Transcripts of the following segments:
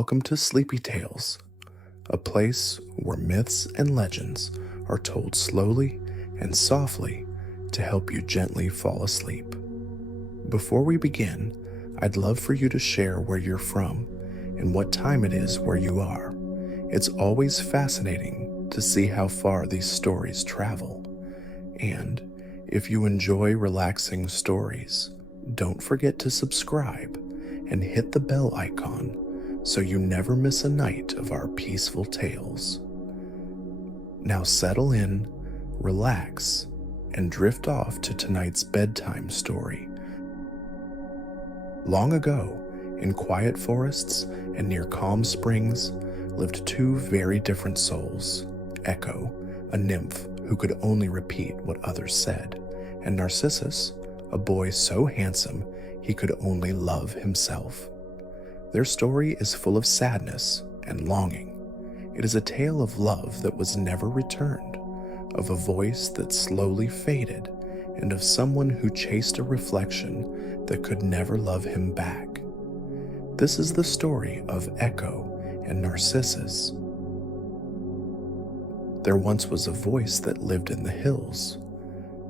Welcome to Sleepy Tales, a place where myths and legends are told slowly and softly to help you gently fall asleep. Before we begin, I'd love for you to share where you're from and what time it is where you are. It's always fascinating to see how far these stories travel. And if you enjoy relaxing stories, don't forget to subscribe and hit the bell icon so you never miss a night of our peaceful tales. Now settle in, relax, and drift off to tonight's bedtime story. Long ago, in quiet forests and near calm springs, lived two very different souls. Echo, a nymph who could only repeat what others said, and Narcissus, a boy so handsome he could only love himself. Their story is full of sadness and longing. It is a tale of love that was never returned, of a voice that slowly faded, and of someone who chased a reflection that could never love him back. This is the story of Echo and Narcissus. There once was a voice that lived in the hills.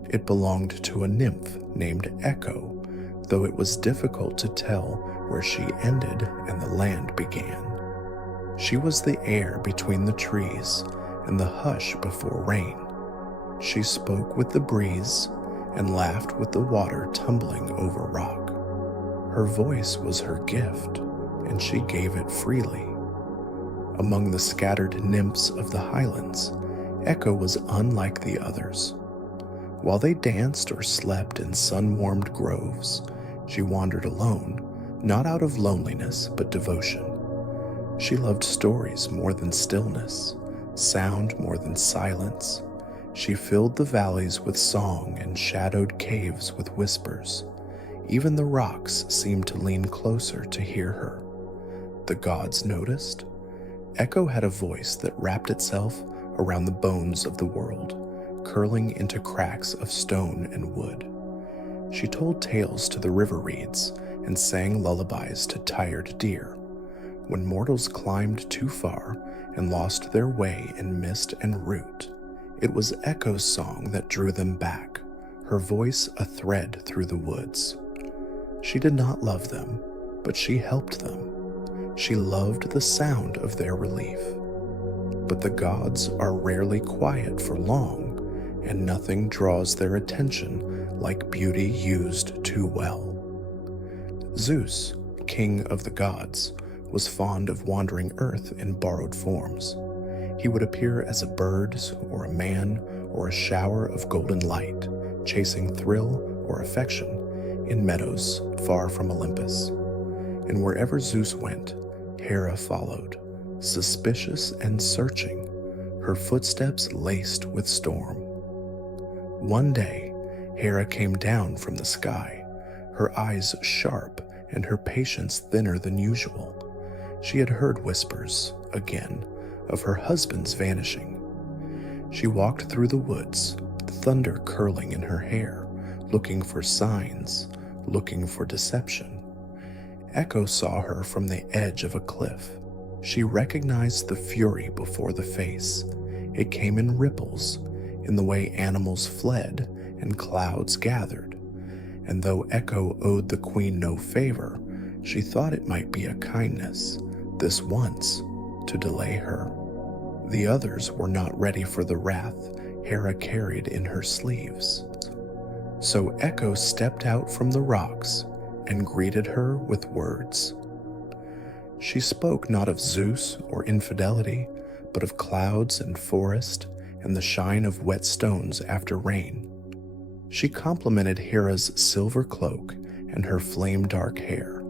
It belonged to a nymph named Echo, though it was difficult to tell where she ended and the land began. She was the air between the trees and the hush before rain. She spoke with the breeze and laughed with the water tumbling over rock. Her voice was her gift, and she gave it freely. Among the scattered nymphs of the highlands, Echo was unlike the others. While they danced or slept in sun-warmed groves, she wandered alone, not out of loneliness but devotion. She loved stories more than stillness, sound more than silence. She filled the valleys with song and shadowed caves with whispers. Even the rocks seemed to lean closer to hear her. The gods noticed. Echo had a voice that wrapped itself around the bones of the world, curling into cracks of stone and wood. She told tales to the river reeds and sang lullabies to tired deer. When mortals climbed too far and lost their way in mist and root, it was Echo's song that drew them back, her voice a thread through the woods. She did not love them, but she helped them. She loved the sound of their relief. But the gods are rarely quiet for long, and nothing draws their attention like beauty used too well. Zeus, king of the gods, was fond of wandering earth in borrowed forms. He would appear as a bird or a man or a shower of golden light, chasing thrill or affection in meadows far from Olympus. And wherever Zeus went, Hera followed, suspicious and searching, her footsteps laced with storm. One day, Hera came down from the sky, her eyes sharp and her patience thinner than usual. She had heard whispers, again, of her husband's vanishing. She walked through the woods, thunder curling in her hair, looking for signs, looking for deception. Echo saw her from the edge of a cliff. She recognized the fury before the face. It came in ripples, in the way animals fled and clouds gathered. And though Echo owed the queen no favor, she thought it might be a kindness, this once, to delay her. The others were not ready for the wrath Hera carried in her sleeves. So Echo stepped out from the rocks and greeted her with words. She spoke not of Zeus or infidelity, but of clouds and forest and the shine of wet stones after rain. She complimented Hera's silver cloak and her flame-dark hair.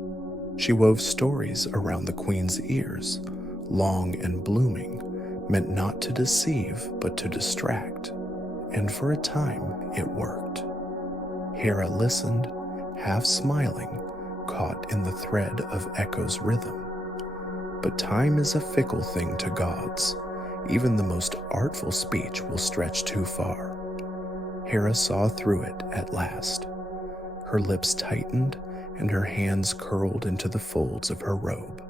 She wove stories around the queen's ears, long and blooming, meant not to deceive but to distract, and for a time it worked. Hera listened, half smiling, caught in the thread of Echo's rhythm. But time is a fickle thing to gods. Even the most artful speech will stretch too far. Hera saw through it at last. Her lips tightened and her hands curled into the folds of her robe.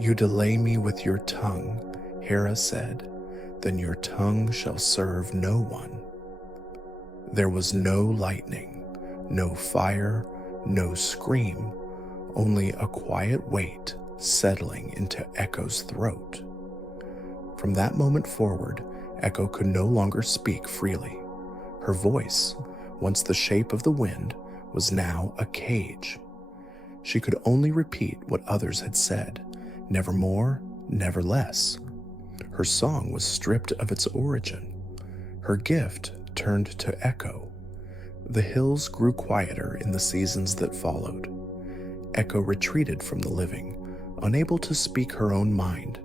"You delay me with your tongue," Hera said, "then your tongue shall serve no one." There was no lightning, no fire, no scream, only a quiet weight settling into Echo's throat. From that moment forward, Echo could no longer speak freely. Her voice, once the shape of the wind, was now a cage. She could only repeat what others had said, never more, never less. Her song was stripped of its origin. Her gift turned to echo. The hills grew quieter in the seasons that followed. Echo retreated from the living, unable to speak her own mind,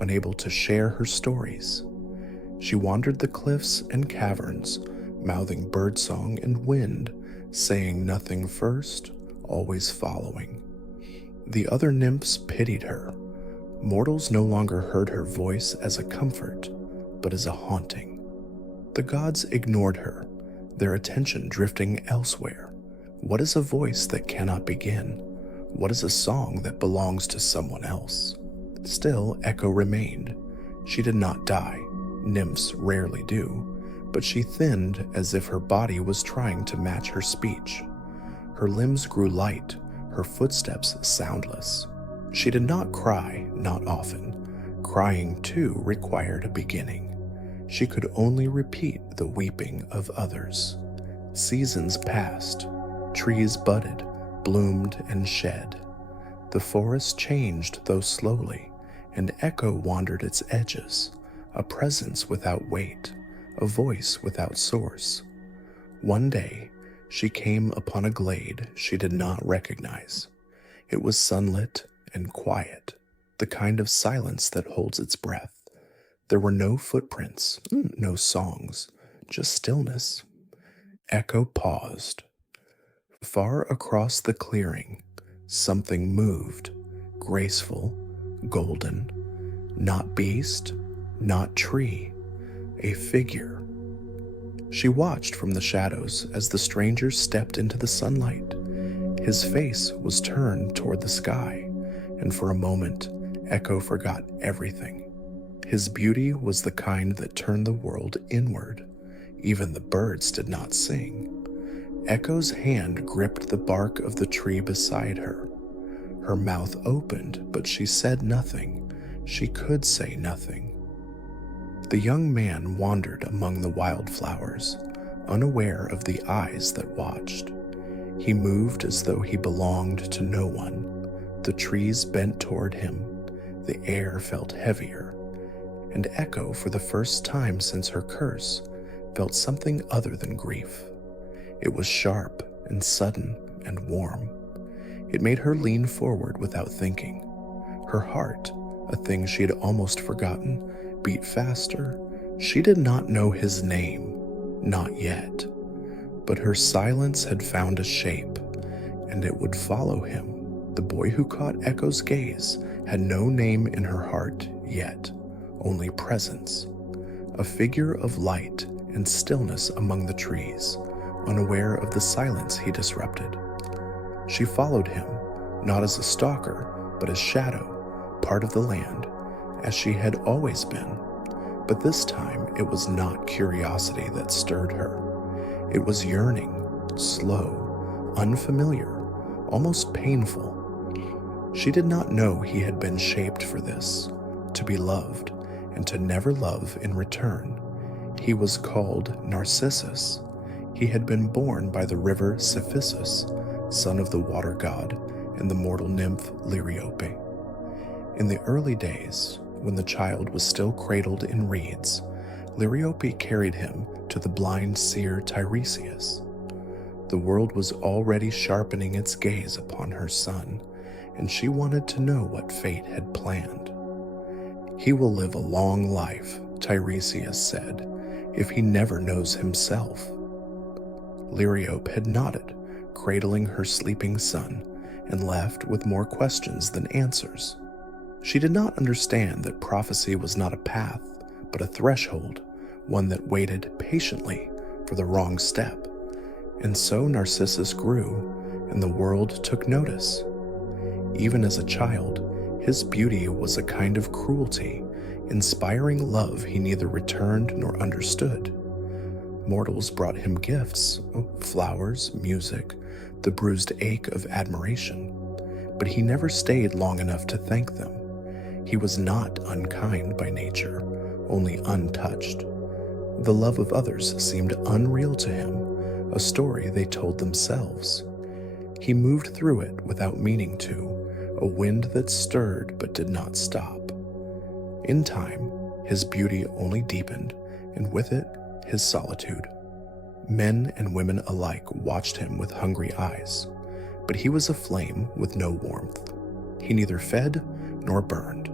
unable to share her stories. She wandered the cliffs and caverns, mouthing birdsong and wind, saying nothing first, always following. The other nymphs pitied her. Mortals no longer heard her voice as a comfort, but as a haunting. The gods ignored her, their attention drifting elsewhere. What is a voice that cannot begin? What is a song that belongs to someone else? Still, Echo remained. She did not die. Nymphs rarely do, but she thinned as if her body was trying to match her speech. Her limbs grew light, her footsteps soundless. She did not cry, not often. Crying, too, required a beginning. She could only repeat the weeping of others. Seasons passed. Trees budded, bloomed, and shed. The forest changed, though slowly, and Echo wandered its edges, a presence without weight, a voice without source. One day, she came upon a glade she did not recognize. It was sunlit and quiet, the kind of silence that holds its breath. There were no footprints, no songs, just stillness. Echo paused. Far across the clearing, something moved, graceful, golden, not beast, not tree, a figure. She watched from the shadows as the stranger stepped into the sunlight. His face was turned toward the sky, and for a moment, Echo forgot everything. His beauty was the kind that turned the world inward. Even the birds did not sing. Echo's hand gripped the bark of the tree beside her. Her mouth opened, but she said nothing. She could say nothing. The young man wandered among the wildflowers, unaware of the eyes that watched. He moved as though he belonged to no one. The trees bent toward him. The air felt heavier. And Echo, for the first time since her curse, felt something other than grief. It was sharp and sudden and warm. It made her lean forward without thinking. Her heart, a thing she had almost forgotten, beat faster. She did not know his name, not yet. But her silence had found a shape, and it would follow him. The boy who caught Echo's gaze had no name in her heart yet, only presence. A figure of light and stillness among the trees, unaware of the silence he disrupted. She followed him, not as a stalker, but as shadow, part of the land, as she had always been. But this time it was not curiosity that stirred her. It was yearning, slow, unfamiliar, almost painful. She did not know he had been shaped for this, to be loved, and to never love in return. He was called Narcissus. He had been born by the river Cephissus, son of the water god and the mortal nymph Liriope. In the early days, when the child was still cradled in reeds, Liriope carried him to the blind seer Tiresias. The world was already sharpening its gaze upon her son, and she wanted to know what fate had planned. "He will live a long life," Tiresias said, "if he never knows himself." Liriope had nodded, cradling her sleeping son, and left with more questions than answers. She did not understand that prophecy was not a path, but a threshold, one that waited patiently for the wrong step. And so Narcissus grew, and the world took notice. Even as a child, His beauty was a kind of cruelty, inspiring love he neither returned nor understood. Mortals brought him gifts, flowers, music, the bruised ache of admiration, but he never stayed long enough to thank them. He was not unkind by nature, only untouched. The love of others seemed unreal to him, a story they told themselves. He moved through it without meaning to, a wind that stirred but did not stop. In time, his beauty only deepened, and with it, his solitude. Men and women alike watched him with hungry eyes, but he was a flame with no warmth. He neither fed nor burned.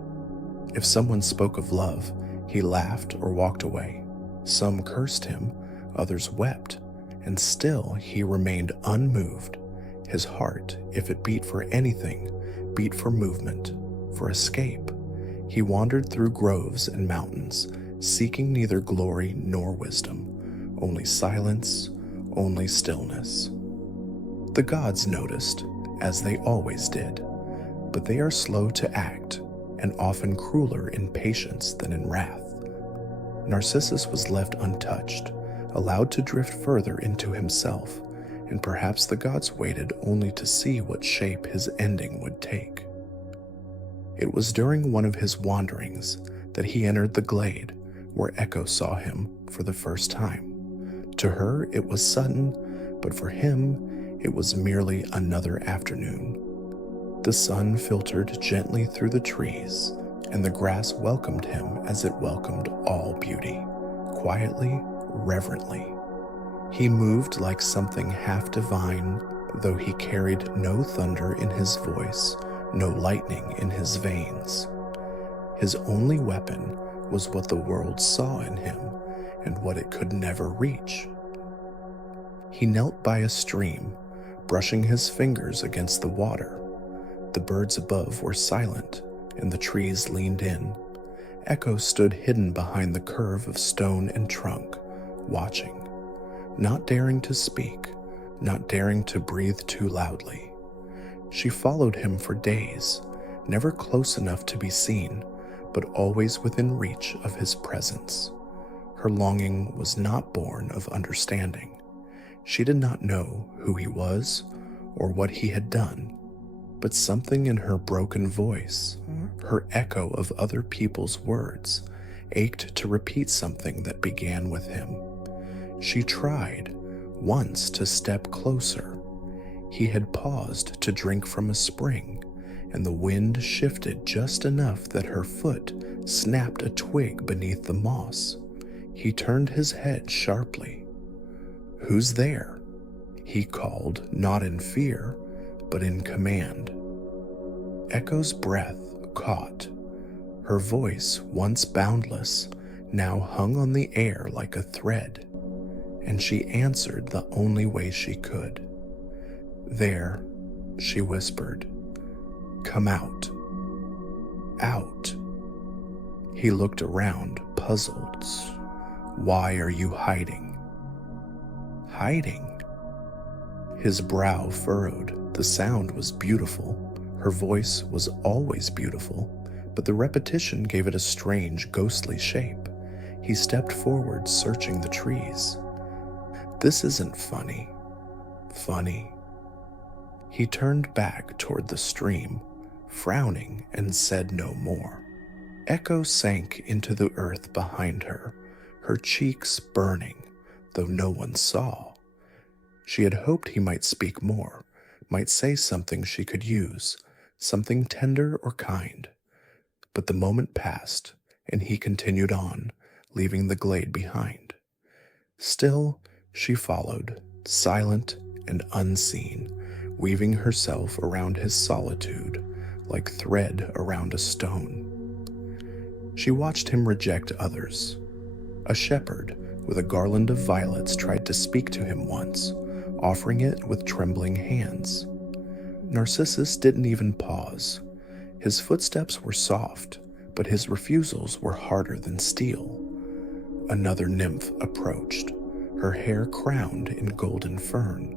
If someone spoke of love, he laughed or walked away. Some cursed him, others wept, and still he remained unmoved. His heart, if it beat for anything, beat for movement, for escape. He wandered through groves and mountains, seeking neither glory nor wisdom, only silence, only stillness. The gods noticed, as they always did, but they are slow to act and often crueler in patience than in wrath. Narcissus was left untouched, allowed to drift further into himself, and perhaps the gods waited only to see what shape his ending would take. It was during one of his wanderings that he entered the glade, where Echo saw him for the first time. To her it was sudden, but for him it was merely another afternoon. The sun filtered gently through the trees, and the grass welcomed him as it welcomed all beauty, quietly, reverently. He moved like something half divine, though he carried no thunder in his voice, no lightning in his veins. His only weapon was what the world saw in him and what it could never reach. He knelt by a stream, brushing his fingers against the water. The birds above were silent, and the trees leaned in. Echo stood hidden behind the curve of stone and trunk, watching, not daring to speak, not daring to breathe too loudly. She followed him for days, never close enough to be seen, but always within reach of his presence. Her longing was not born of understanding. She did not know who he was or what he had done, but something in her broken voice, her echo of other people's words, ached to repeat something that began with him. She tried once to step closer. He had paused to drink from a spring, and the wind shifted just enough that her foot snapped a twig beneath the moss. He turned his head sharply. "Who's there?" he called, not in fear, but in command. Echo's breath caught. Her voice, once boundless, now hung on the air like a thread, and she answered the only way she could. "There," she whispered. "Come out." Out. He looked around, puzzled. "Why are you hiding?" Hiding? His brow furrowed. The sound was beautiful. Her voice was always beautiful, but the repetition gave it a strange, ghostly shape. He stepped forward, searching the trees. "This isn't funny." Funny. He turned back toward the stream, frowning, and said no more. Echo sank into the earth behind her, her cheeks burning, though no one saw. She had hoped he might speak more, might say something she could use, something tender or kind. But the moment passed, and he continued on, leaving the glade behind. Still, she followed, silent and unseen, weaving herself around his solitude, like thread around a stone. She watched him reject others. A shepherd with a garland of violets tried to speak to him once, offering it with trembling hands. Narcissus didn't even pause. His footsteps were soft, but his refusals were harder than steel. Another nymph approached, her hair crowned in golden fern.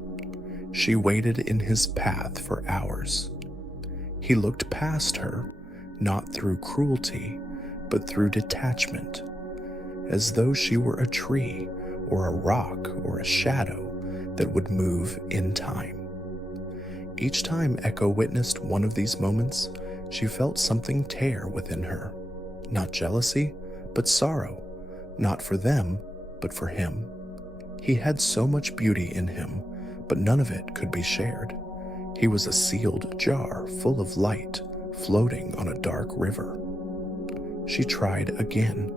She waited in his path for hours. He looked past her, not through cruelty, but through detachment, as though she were a tree or a rock or a shadow that would move in time. Each time Echo witnessed one of these moments, she felt something tear within her. Not jealousy, but sorrow. Not for them, but for him. He had so much beauty in him, but none of it could be shared. He was a sealed jar full of light, floating on a dark river. She tried again.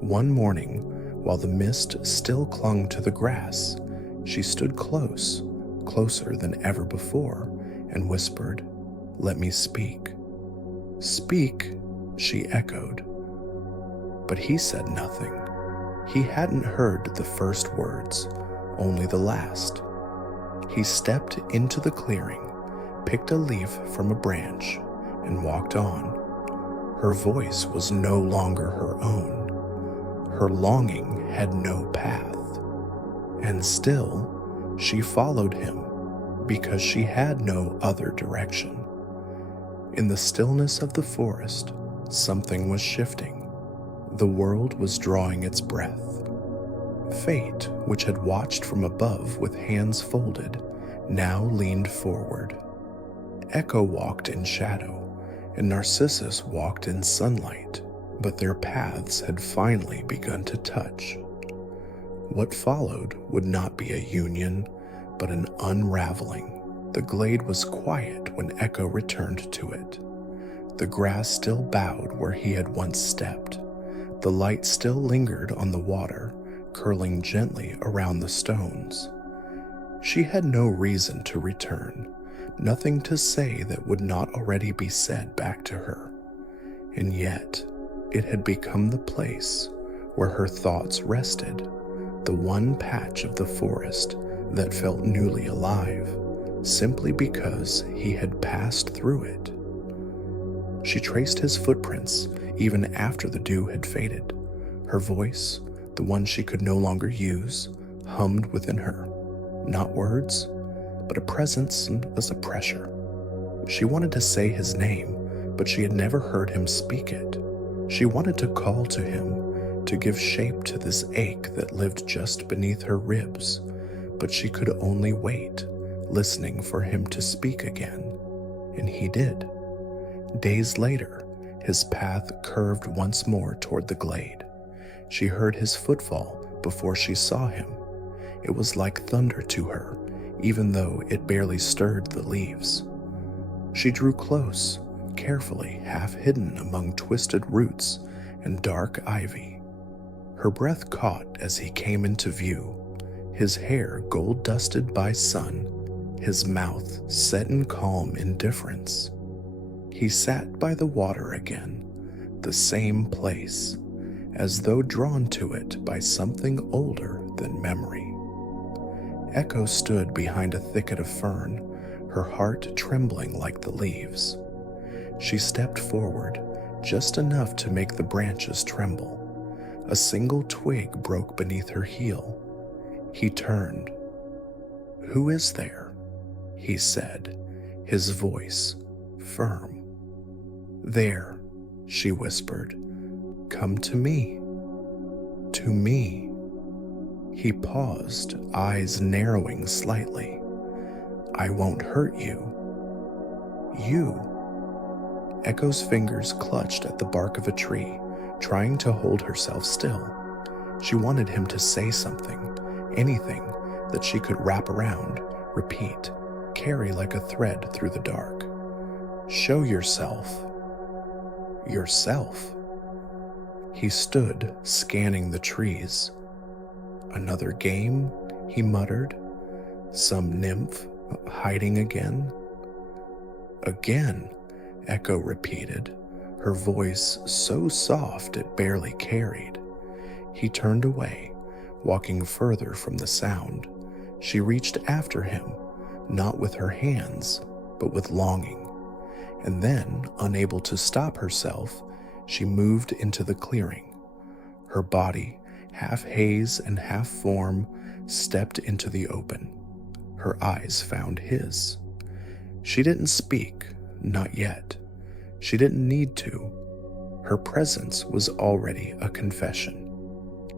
One morning, while the mist still clung to the grass, she stood close, closer than ever before, and whispered, "Let me speak." "Speak," she echoed. But he said nothing. He hadn't heard the first words, only the last. He stepped into the clearing, picked a leaf from a branch, and walked on. Her voice was no longer her own. Her longing had no path. And still, she followed him because she had no other direction. In the stillness of the forest, something was shifting. The world was drawing its breath. Fate, which had watched from above with hands folded, now leaned forward. Echo walked in shadow, and Narcissus walked in sunlight, but their paths had finally begun to touch. What followed would not be a union, but an unraveling. The glade was quiet when Echo returned to it. The grass still bowed where he had once stepped. The light still lingered on the water, curling gently around the stones. She had no reason to return, nothing to say that would not already be said back to her. And yet, it had become the place where her thoughts rested, the one patch of the forest that felt newly alive, simply because he had passed through it. She traced his footprints even after the dew had faded. Her voice, the one she could no longer use, hummed within her. Not words, but a presence as a pressure. She wanted to say his name, but she had never heard him speak it. She wanted to call to him, to give shape to this ache that lived just beneath her ribs, but she could only wait, listening for him to speak again. And he did. Days later, his path curved once more toward the glade. She heard his footfall before she saw him. It was like thunder to her, even though it barely stirred the leaves. She drew close, carefully half hidden among twisted roots and dark ivy. Her breath caught as he came into view, his hair gold-dusted by sun, his mouth set in calm indifference. He sat by the water again, the same place, as though drawn to it by something older than memory. Echo stood behind a thicket of fern, her heart trembling like the leaves. She stepped forward, just enough to make the branches tremble. A single twig broke beneath her heel. He turned. "Who is there?" he said, his voice firm. "There," she whispered. "Come to me." To me. He paused, eyes narrowing slightly. "I won't hurt you." "You?" Echo's fingers clutched at the bark of a tree, trying to hold herself still. She wanted him to say something, anything that she could wrap around, repeat, carry like a thread through the dark. "Show yourself." "Yourself?" He stood, scanning the trees. "Another game?" he muttered. "Some nymph hiding again?" "Again," Echo repeated, her voice so soft it barely carried. He turned away, walking further from the sound. She reached after him, not with her hands, but with longing. And then, unable to stop herself, she moved into the clearing. Her body, half haze and half form, stepped into the open. Her eyes found his. She didn't speak, not yet. She didn't need to. Her presence was already a confession.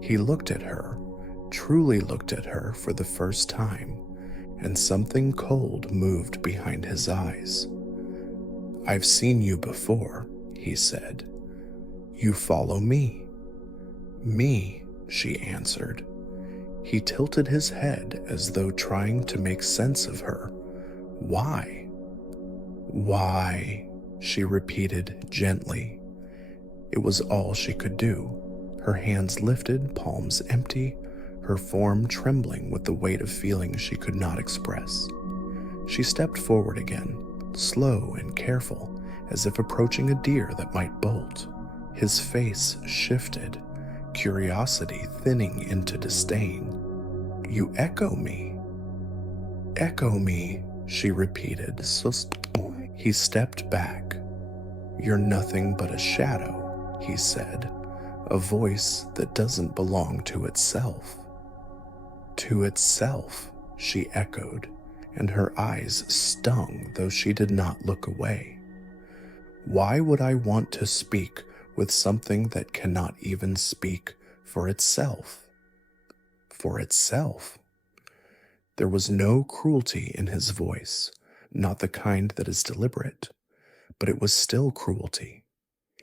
He looked at her, truly looked at her for the first time, and something cold moved behind his eyes. "I've seen you before," he said. "You follow me." "Me," she answered. He tilted his head as though trying to make sense of her. "Why?" "Why?" she repeated gently. It was all she could do. Her hands lifted, palms empty, her form trembling with the weight of feeling she could not express. She stepped forward again, slow and careful, as if approaching a deer that might bolt. His face shifted, curiosity thinning into disdain. "You echo me." "Echo me," she repeated. He stepped back. "You're nothing but a shadow," he said, a voice that doesn't belong to itself. "To itself," she echoed, and her eyes stung, though she did not look away. "Why would I want to speak with something that cannot even speak for itself?" For itself. There was no cruelty in his voice, not the kind that is deliberate, but it was still cruelty.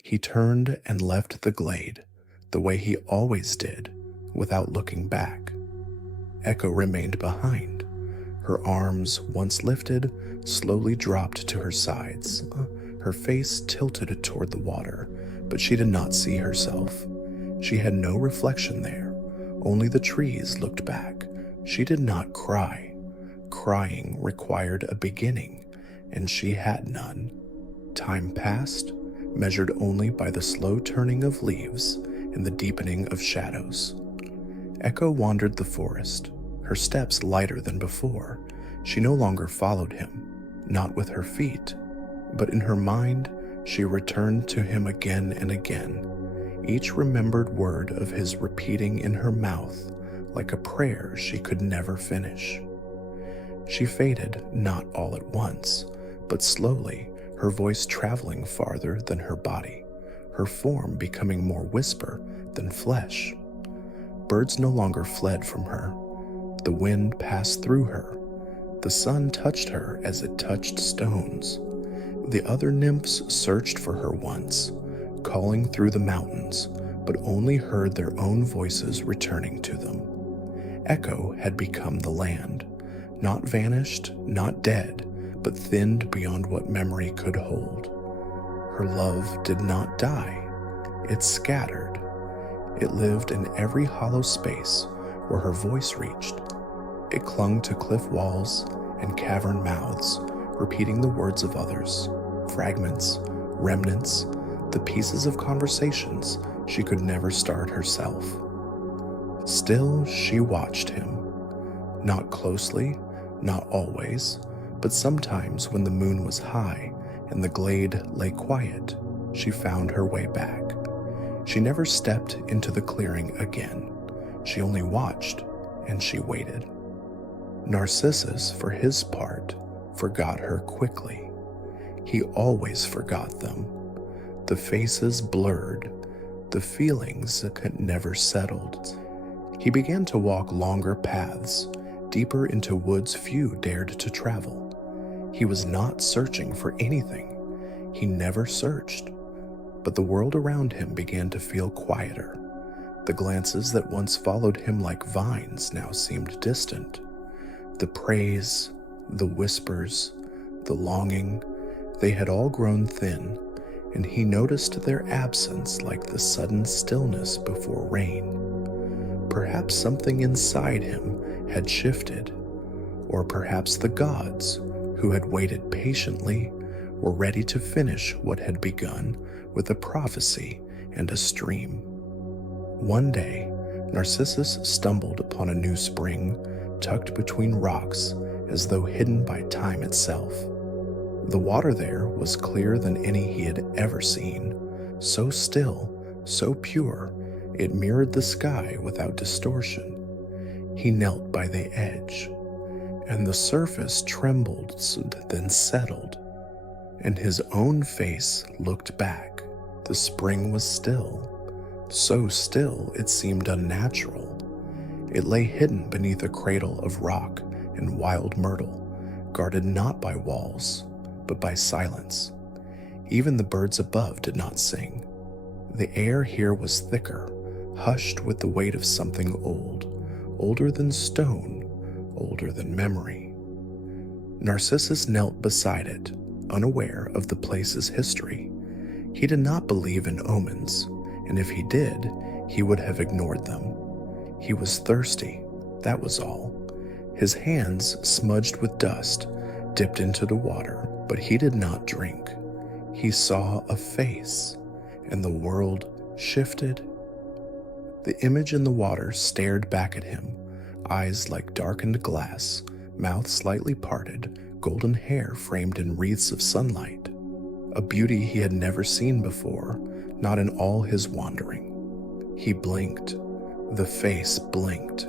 He turned and left the glade, the way he always did, without looking back. Echo remained behind. Her arms, once lifted, slowly dropped to her sides. Her face tilted toward the water, but she did not see herself. She had no reflection there. Only the trees looked back. She did not cry. Crying required a beginning, and she had none. Time passed, measured only by the slow turning of leaves and the deepening of shadows. Echo wandered the forest, her steps lighter than before. She no longer followed him, not with her feet, but in her mind she returned to him again and again, each remembered word of his repeating in her mouth like a prayer she could never finish. She faded, not all at once, but slowly, her voice traveling farther than her body, her form becoming more whisper than flesh. Birds no longer fled from her. The wind passed through her. The sun touched her as it touched stones. The other nymphs searched for her once, calling through the mountains, but only heard their own voices returning to them. Echo had become the land, not vanished, not dead, but thinned beyond what memory could hold. Her love did not die. It scattered. It lived in every hollow space where her voice reached. It clung to cliff walls and cavern mouths, repeating the words of others, fragments, remnants, the pieces of conversations she could never start herself. Still, she watched him. Not closely, not always, but sometimes when the moon was high and the glade lay quiet, she found her way back. She never stepped into the clearing again. She only watched, and she waited. Narcissus, for his part, forgot her quickly. He always forgot them. The faces blurred, the feelings never settled. He began to walk longer paths, deeper into woods few dared to travel. He was not searching for anything. He never searched. But the world around him began to feel quieter. The glances that once followed him like vines now seemed distant. The praise, the whispers, the longing, they had all grown thin, and he noticed their absence like the sudden stillness before rain. Perhaps something inside him had shifted, or perhaps the gods, who had waited patiently, were ready to finish what had begun with a prophecy and a stream. One day, Narcissus stumbled upon a new spring, tucked between rocks as though hidden by time itself. The water there was clearer than any he had ever seen, so still, so pure, it mirrored the sky without distortion. He knelt by the edge, and the surface trembled, then settled. and his own face looked back. The spring was still, so still it seemed unnatural. It lay hidden beneath a cradle of rock and wild myrtle, guarded not by walls, but by silence. Even the birds above did not sing. The air here was thicker, hushed with the weight of something old, older than stone, older than memory. Narcissus knelt beside it, unaware of the place's history. He did not believe in omens, and if he did, he would have ignored them. He was thirsty, that was all. His hands, smudged with dust, dipped into the water, but he did not drink. He saw a face, and the world shifted. The image in the water stared back at him, eyes like darkened glass, mouth slightly parted, golden hair framed in wreaths of sunlight. A beauty he had never seen before, not in all his wandering. He blinked. The face blinked.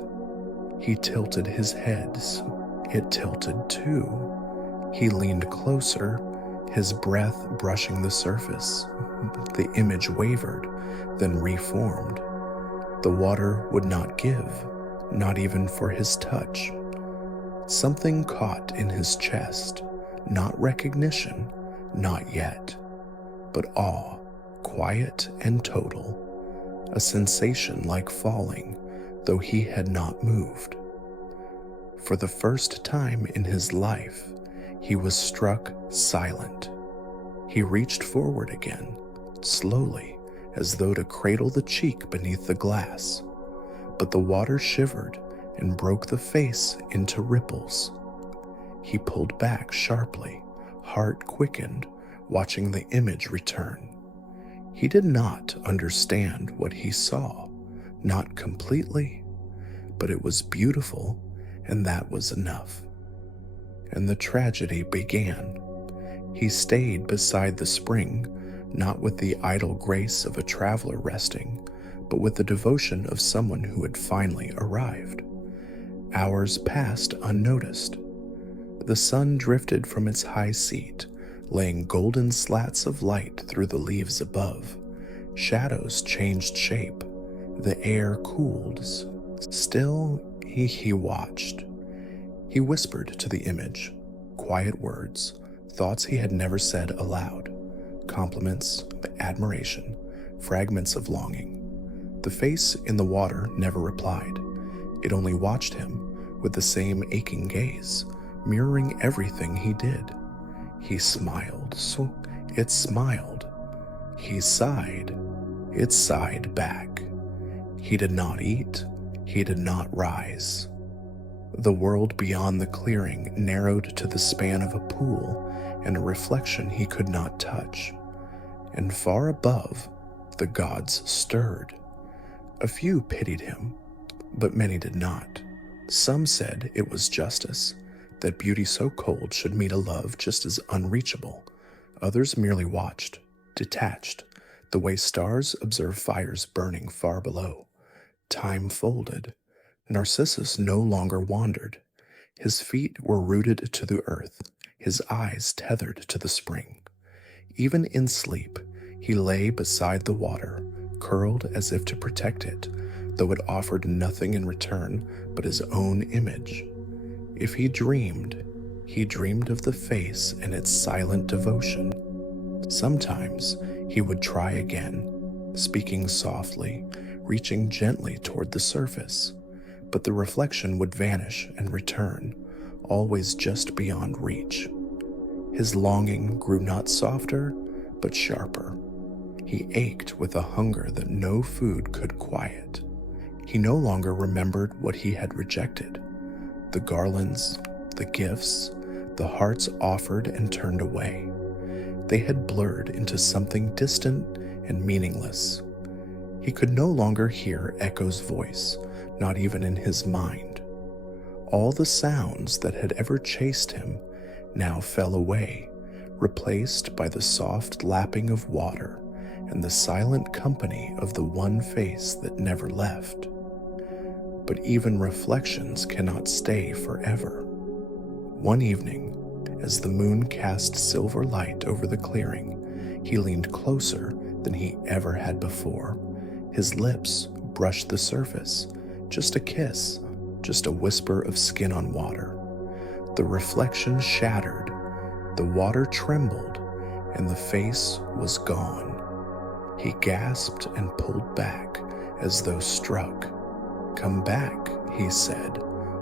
He tilted his head. It tilted too. He leaned closer, his breath brushing the surface. The image wavered, then reformed. The water would not give, not even for his touch. Something caught in his chest, not recognition, not yet, but awe, quiet and total. A sensation like falling, though he had not moved. For the first time in his life, he was struck silent. He reached forward again, slowly, as though to cradle the cheek beneath the glass. But the water shivered and broke the face into ripples. He pulled back sharply, heart quickened, watching the image return. He did not understand what he saw, not completely, but it was beautiful, and that was enough. And the tragedy began. He stayed beside the spring, not with the idle grace of a traveler resting, but with the devotion of someone who had finally arrived. Hours passed unnoticed. The sun drifted from its high seat, laying golden slats of light through the leaves above. Shadows changed shape. The air cooled. Still, he watched. He whispered to the image, quiet words, thoughts he had never said aloud, compliments, admiration, fragments of longing. The face in the water never replied. It only watched him with the same aching gaze, mirroring everything he did. He smiled, so it smiled. He sighed, it sighed back. He did not eat, he did not rise. The world beyond the clearing narrowed to the span of a pool and a reflection he could not touch. And far above, the gods stirred. A few pitied him, but many did not. Some said it was justice, that beauty so cold should meet a love just as unreachable. Others merely watched, detached, the way stars observe fires burning far below. Time folded. Narcissus no longer wandered. His feet were rooted to the earth, his eyes tethered to the spring. Even in sleep, he lay beside the water, curled as if to protect it, though it offered nothing in return but his own image. If he dreamed of the face and its silent devotion. Sometimes he would try again, speaking softly, reaching gently toward the surface, but the reflection would vanish and return, always just beyond reach. His longing grew not softer, but sharper. He ached with a hunger that no food could quiet. He no longer remembered what he had rejected. The garlands, the gifts, the hearts offered and turned away. They had blurred into something distant and meaningless. He could no longer hear Echo's voice, not even in his mind. All the sounds that had ever chased him now fell away, replaced by the soft lapping of water and the silent company of the one face that never left. But even reflections cannot stay forever. One evening, As the moon cast silver light over the clearing, he leaned closer than he ever had before. His lips brushed the surface, just a kiss, just a whisper of skin on water. The reflection shattered, the water trembled, and the face was gone. He gasped and pulled back as though struck. "Come back," he said,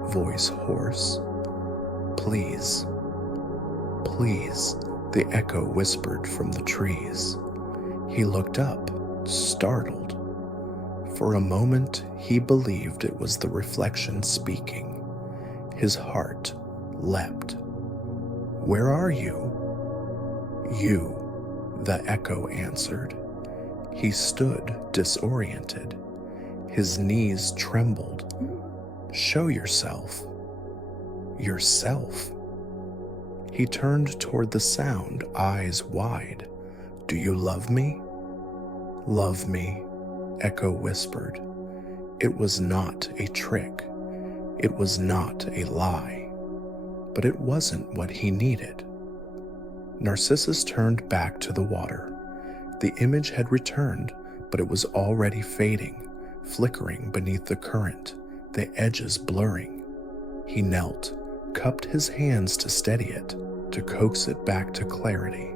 voice hoarse. "Please, please," the echo whispered from the trees. He looked up, startled. For a moment, he believed it was the reflection speaking. His heart leapt. "Where are you?" "You," the echo answered. He stood disoriented. His knees trembled. "Show yourself." "Yourself?" He turned toward the sound, eyes wide. "Do you love me?" "Love me," Echo whispered. It was not a trick. It was not a lie. But it wasn't what he needed. Narcissus turned back to the water. The image had returned, but it was already fading, flickering beneath the current, the edges blurring. He knelt, cupped his hands to steady it, to coax it back to clarity.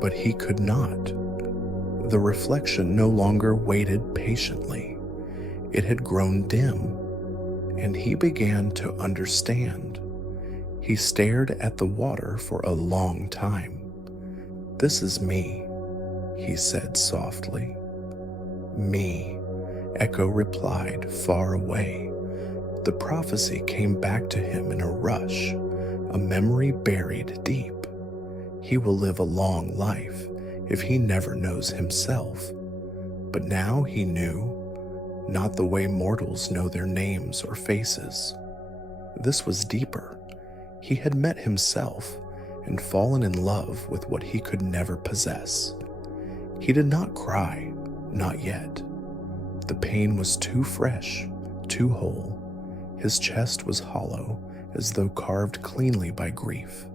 But he could not. The reflection no longer waited patiently. It had grown dim, and he began to understand. He stared at the water for a long time. "This is me," he said softly. "Me," Echo replied far away. The prophecy came back to him in a rush, a memory buried deep. He will live a long life if he never knows himself. But now he knew, not the way mortals know their names or faces. This was deeper. He had met himself and fallen in love with what he could never possess. He did not cry, not yet. The pain was too fresh, too whole. His chest was hollow, as though carved cleanly by grief.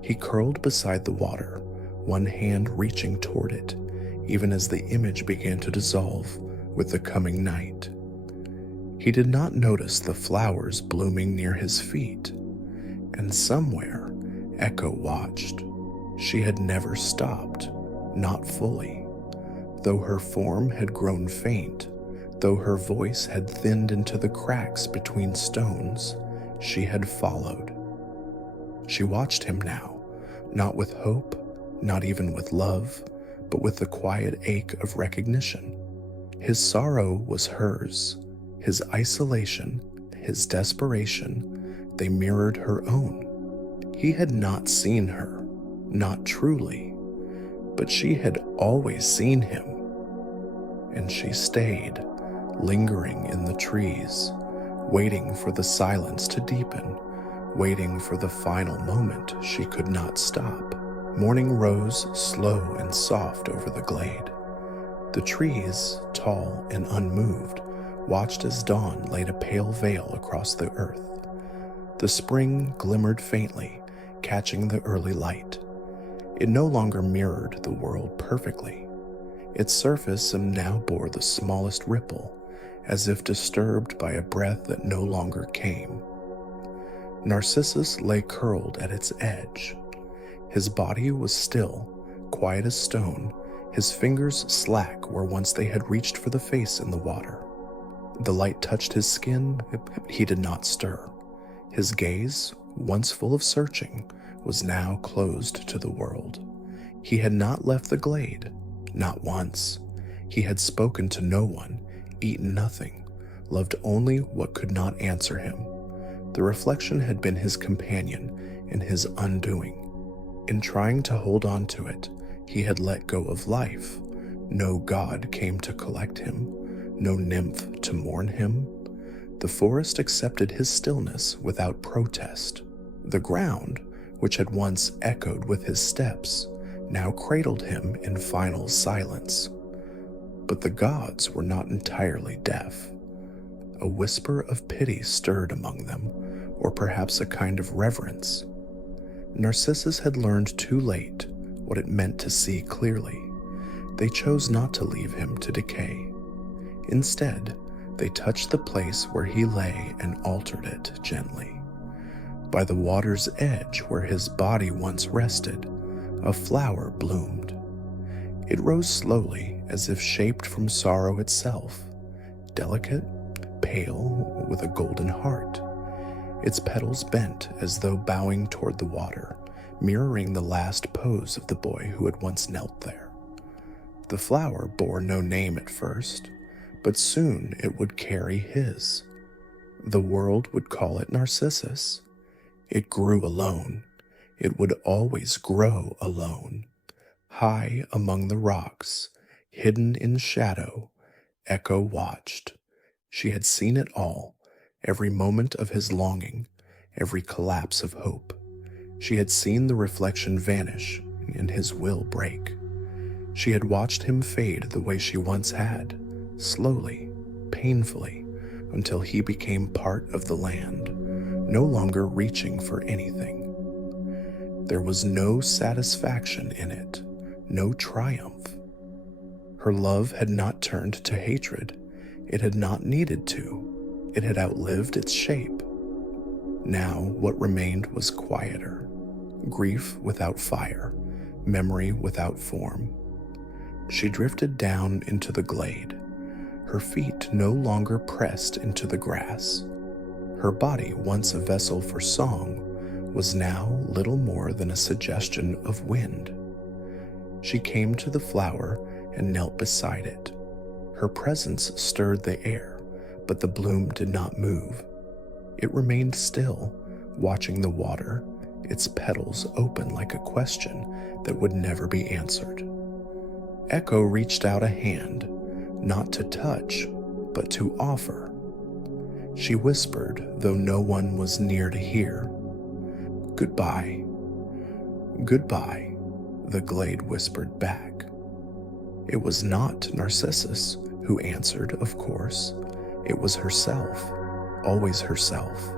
He curled beside the water, one hand reaching toward it, even as the image began to dissolve with the coming night. He did not notice the flowers blooming near his feet, and somewhere, Echo watched. She had never stopped, not fully. Though her form had grown faint, though her voice had thinned into the cracks between stones, she had followed. She watched him now, not with hope, not even with love, but with the quiet ache of recognition. His sorrow was hers, his isolation, his desperation, they mirrored her own. He had not seen her, not truly, but she had always seen him. And she stayed, lingering in the trees, waiting for the silence to deepen, waiting for the final moment she could not stop. Morning rose slow and soft over the glade. The trees, tall and unmoved, watched as dawn laid a pale veil across the earth. The spring glimmered faintly, catching the early light. It no longer mirrored the world perfectly. Its surface now bore the smallest ripple, as if disturbed by a breath that no longer came. Narcissus lay curled at its edge. His body was still, quiet as stone, his fingers slack where once they had reached for the face in the water. The light touched his skin, he did not stir. His gaze, once full of searching, was now closed to the world. He had not left the glade, not once. He had spoken to no one, eaten nothing, loved only what could not answer him. The reflection had been his companion in his undoing. In trying to hold on to it, he had let go of life. No god came to collect him, no nymph to mourn him. The forest accepted his stillness without protest. The ground, which had once echoed with his steps, now cradled him in final silence. But the gods were not entirely deaf. A whisper of pity stirred among them, or perhaps a kind of reverence. Narcissus had learned too late what it meant to see clearly. They chose not to leave him to decay. Instead, they touched the place where he lay and altered it gently. By the water's edge where his body once rested, a flower bloomed. It rose slowly as if shaped from sorrow itself, delicate, pale, with a golden heart. Its petals bent as though bowing toward the water, mirroring the last pose of the boy who had once knelt there. The flower bore no name at first, but soon it would carry his. The world would call it Narcissus. It grew alone. It would always grow alone. High among the rocks, hidden in shadow, Echo watched. She had seen it all, every moment of his longing, every collapse of hope. She had seen the reflection vanish and his will break. She had watched him fade the way she once had, slowly, painfully, until he became part of the land, no longer reaching for anything. There was no satisfaction in it, no triumph. Her love had not turned to hatred. It had not needed to. It had outlived its shape. Now what remained was quieter, grief without fire, memory without form. She drifted down into the glade, her feet no longer pressed into the grass. Her body, once a vessel for song, was now little more than a suggestion of wind. She came to the flower and knelt beside it. Her presence stirred the air, but the bloom did not move. It remained still, watching the water, its petals open like a question that would never be answered. Echo reached out a hand, not to touch, but to offer. She whispered, though no one was near to hear, "Goodbye." "Goodbye," the glade whispered back. It was not Narcissus who answered, of course. It was herself, always herself.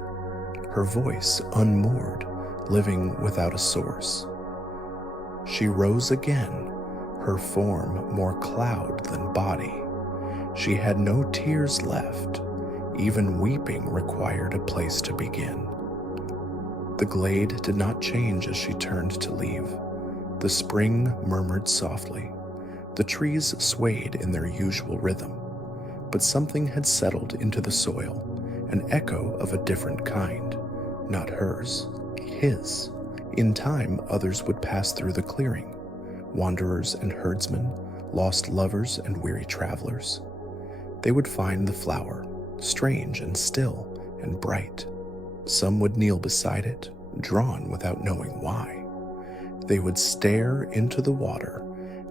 Her voice unmoored, living without a source. She rose again, her form more cloud than body. She had no tears left. Even weeping required a place to begin. The glade did not change as she turned to leave. The spring murmured softly. The trees swayed in their usual rhythm. But something had settled into the soil, an echo of a different kind. Not hers, his. In time, others would pass through the clearing. Wanderers and herdsmen, lost lovers and weary travelers. They would find the flower, strange and still and bright. Some would kneel beside it, drawn without knowing why. They would stare into the water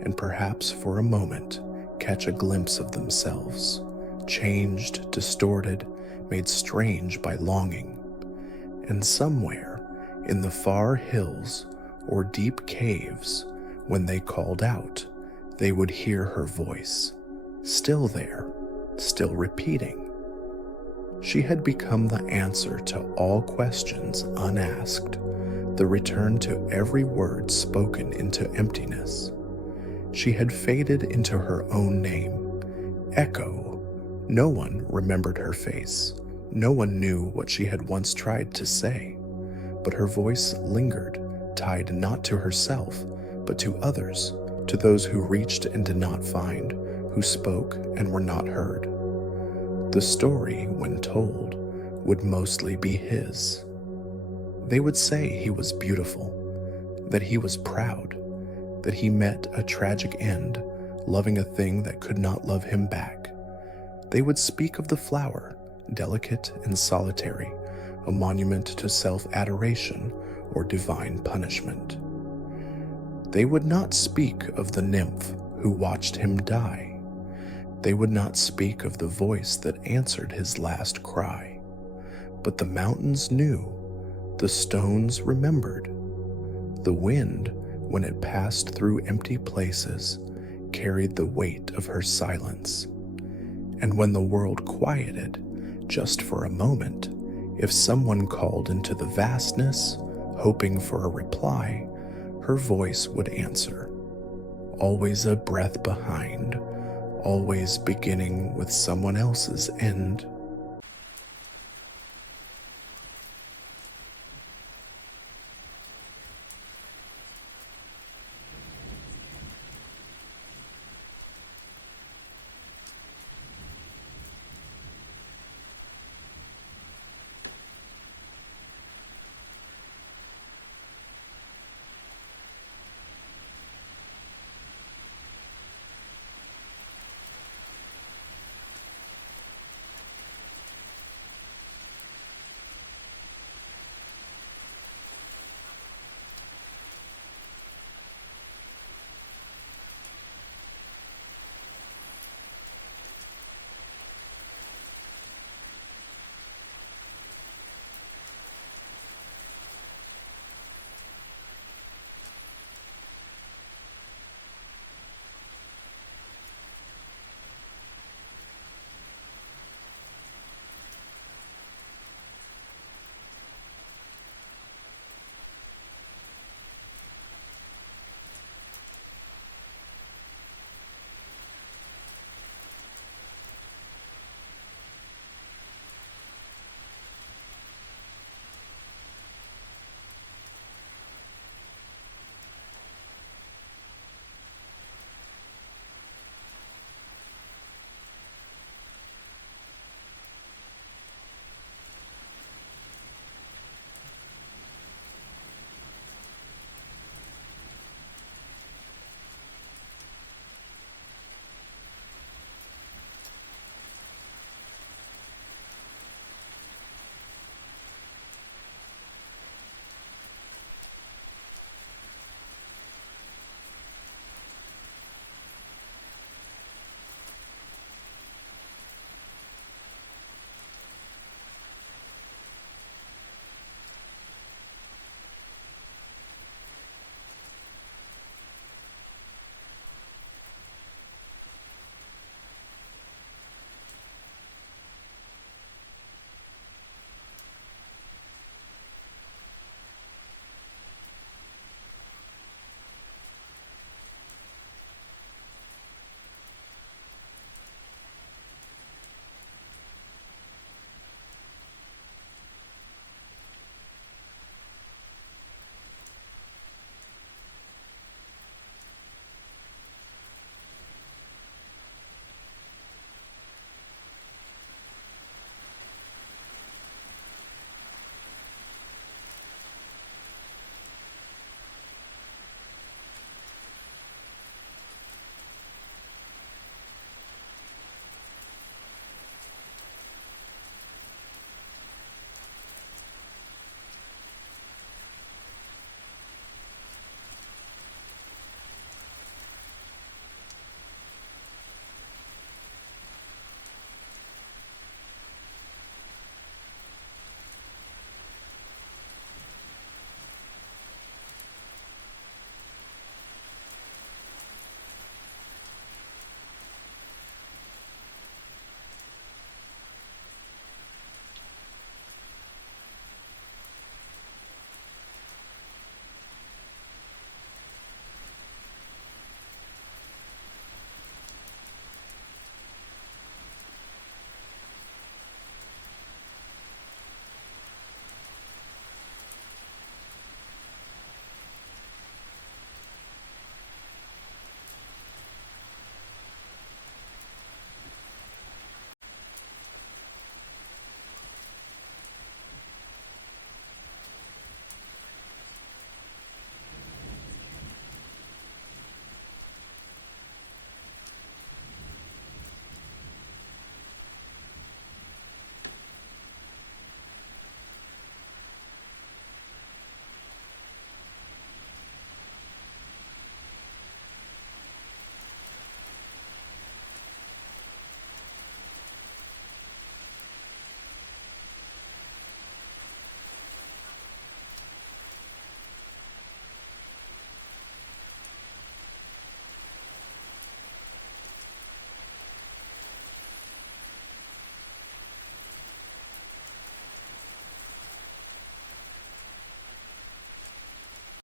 and perhaps for a moment catch a glimpse of themselves, changed, distorted, made strange by longing. And somewhere in the far hills or deep caves, when they called out, they would hear her voice, still there, still repeating. She had become the answer to all questions unasked, the return to every word spoken into emptiness. She had faded into her own name, Echo. No one remembered her face. No one knew what she had once tried to say. But her voice lingered, tied not to herself, but to others, to those who reached and did not find, who spoke and were not heard. The story, when told, would mostly be his. They would say he was beautiful, that he was proud, that he met a tragic end, loving a thing that could not love him back. They would speak of the flower, delicate and solitary, a monument to self-adoration or divine punishment. They would not speak of the nymph who watched him die. They would not speak of the voice that answered his last cry. But the mountains knew, the stones remembered. The wind, when it passed through empty places, carried the weight of her silence. And when the world quieted, just for a moment, if someone called into the vastness, hoping for a reply, her voice would answer, always a breath behind, always beginning with someone else's end.